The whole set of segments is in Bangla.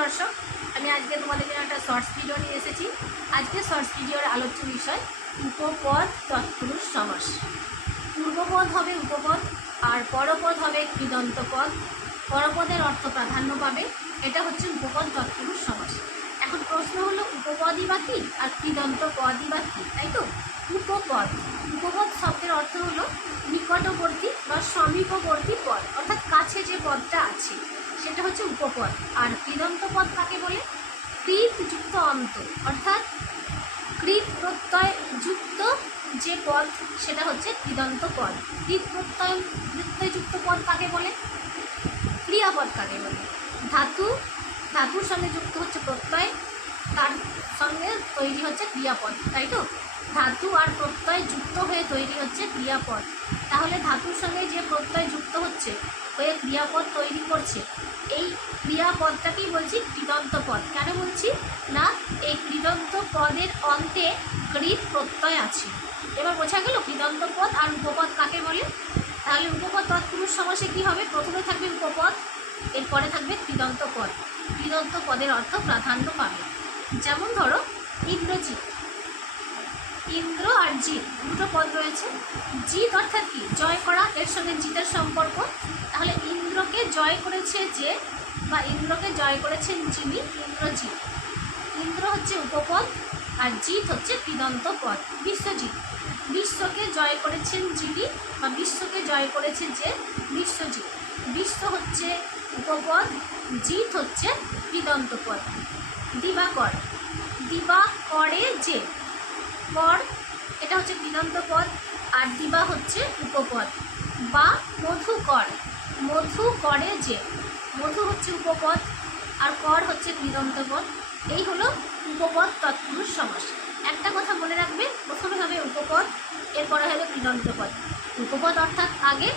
দর্শক, আমি আজকে তোমাদের জন্য একটা শর্টস ভিডিও নিয়ে এসেছি। আজকে শর্টস ভিডিওর আলোচ্য বিষয় উপপদ তৎপুরুষ সমাস। পূর্বপদ হবে উপপদ আর পরপদ হবে কৃদন্ত পদ। পরপদের অর্থ প্রাধান্য পাবে, এটা হচ্ছে উপপদ তৎপুরুষ সমাস। এখন প্রশ্ন হলো উপপদই বা কী আর কৃদন্ত পদই বা কী, তাই তো? উপপদ উপপদ শব্দের অর্থ হলো নিকটবর্তী বা সমীপবর্তী পদ, অর্থাৎ কাছে যে পদটা আছে সেটা হচ্ছে উপপদ। আর কৃদন্ত পদ কাকে বলে? কৃত যুক্ত অন্ত, অর্থাৎ কৃত প্রত্যয় যুক্ত যে পদ সেটা হচ্ছে কৃদন্ত পদ। কৃত প্রত্যয়যুক্ত পদ কাকে বলে? ক্রিয়াপদ কাকে বলে? ধাতুর সঙ্গে যুক্ত হচ্ছে প্রত্যয়, তার সঙ্গে তৈরি হচ্ছে ক্রিয়াপদ, তাই তো? ধাতু আর প্রত্যয় যুক্ত হয়ে তৈরি হচ্ছে ক্রিয়াপদ। তাহলে ধাতুর সঙ্গে যে প্রত্যয় যুক্ত হচ্ছে হয়ে ক্রিয়াপদ তৈরি করছে, এই ক্রিয়াপদটাকেই বলছি কৃদন্ত পদ। কেন বলছি না, এই কৃদন্ত পদের অন্তে কৃত প্রত্যয় আছে। এবার বোঝা গেল কৃদন্ত পদ আর উপপদ কাকে বলে। তাহলে উপপদ তৎপুরুষ সমাসে কী হবে? প্রথমে থাকবে উপপদ, এরপরে থাকবে কৃদন্ত পদ। কৃদন্ত পদের অর্থ প্রাধান্য পাবে। যেমন ধরো ইন্দ্রজিৎ, ইন্দ্র আর জিৎ দুটো পদ রয়েছে। জিৎ অর্থাৎ কি? জয় করা, এর সঙ্গে জিতের সম্পর্ক। তাহলে ইন্দ্রকে জয় করেছে যে, বা ইন্দ্রকে জয় করেছেন যিনি, ইন্দ্রজিৎ। ইন্দ্র হচ্ছে উপপদ আর জিৎ হচ্ছে কৃদন্ত পদ। বিশ্বজিৎ, বিশ্বকে জয় করেছেন যিনি বা বিশ্বকে জয় করেছে যে, বিশ্বজিৎ। বিশ্ব হচ্ছে উপপদ, জিৎ হচ্ছে কৃদন্ত পদ। দিবাকর, দিবা করে যে, কর এটা হচ্ছে কৃদন্ত পদ আর দিবা হচ্ছে উপপদ। বা মধুকর, মধু করে যে, মধু হচ্ছে উপপদ আর কর হচ্ছে কৃদন্ত পদ। এই হলো উপপদ তৎপুরুষ সমাস। একটা কথা মনে রাখবে, প্রথমে হবে উপপদ, এরপরে হবে কৃদন্ত পদ। উপপদ অর্থাৎ আগে,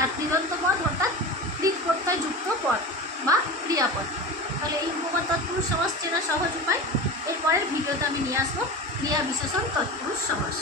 আর কৃদন্ত পদ অর্থাৎ কৃত প্রত্যয় যুক্ত পদ বা ক্রিয়াপদ। তাহলে এই উপপদ তৎপুরুষ সমাস চেনা সহজ উপায়। এরপরের ভিডিওতে আমি নিয়ে আসবো ক্রিয়া বিশেষণ তৎপুরুষ সমাস।